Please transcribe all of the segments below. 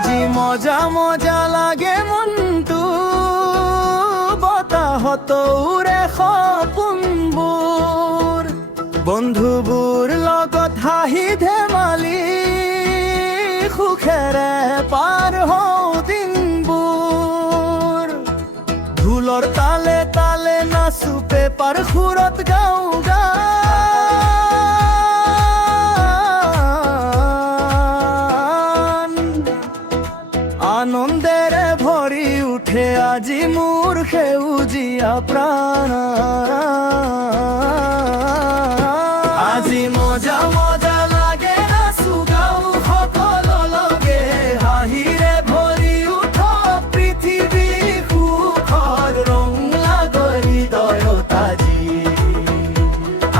আজি মজা মজা লাগে মনটো বতাহত উৰে সপোনবোৰ বন্ধুবোৰ লগত হাঁহি ধেমালি সুখেৰে পাৰ হওঁ দিনবোৰ ঢোলৰ তালে তালে নাচো পেপাৰ সুৰত গাওঁ গান আনন্দেৰে ভৰি উঠে আজি মোৰ সেউজীয়া প্ৰাণ আজি মজা মজা লাগে নাচো গাওঁ সকলো লগে হাঁহিৰে ভৰি উঠক পৃথিৱী সুখৰ ৰং লাগৰি হৃদয়ত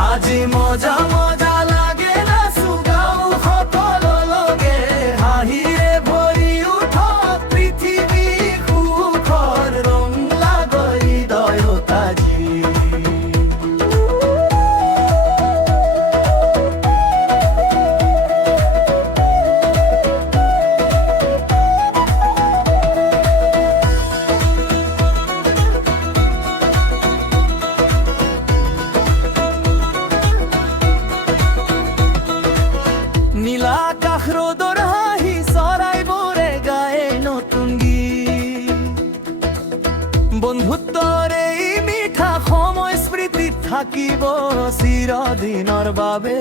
আজি মজা মজা লাগে নাচো গাওঁ সকলো লগে হাঁহিৰে ভৰি উঠক পৃথিৱী সুখৰ ৰং লাগৰি হৃদয়ত নীলা আকাশ ৰ'দৰ হাঁহি চৰাইবোৰে গায় নতুন গীত বন্ধুত্বৰ এই মিঠা সময় স্মৃতিত থাকিব চিৰদিনৰ বাবে